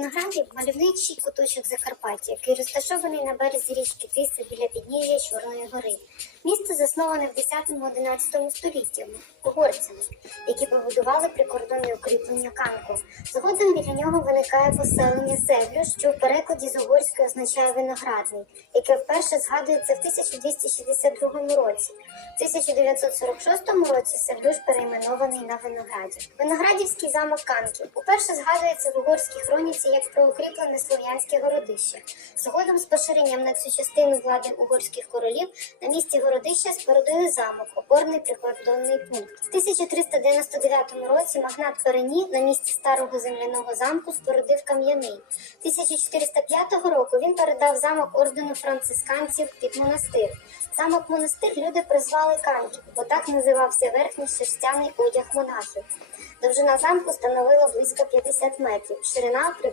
Виноградів мальовничий куточок Закарпаття, який розташований на березі річки Тиса біля підніжжя Чорної гори. Місто засноване в 10-11 століттями угорцями, які побудували прикордонне укріплення Канку. Згодом біля нього виникає поселення Севлю, що в перекладі з угорської означає виноградний, яке вперше згадується в 1262 році. В 1946 році Севлюш перейменований на Виноградів. Виноградівський замок Канків уперше згадується в угорській хроніці як про укріплене слов'янське городище. Згодом з поширенням на цю частину влади угорських королів на місці городища спорудили замок, опорний прикордонний пункт. В 1399 році магнат Перені на місці старого земляного замку спорудив кам'яний. 1405 року він передав замок ордену францисканців під монастир. Замок монастир люди призвали Канків, бо так називався верхній шерстяний одяг монахів. Довжина замку становила близько 50 метрів, ширина приблизно